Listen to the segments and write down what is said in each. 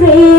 চেয়ে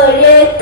とり。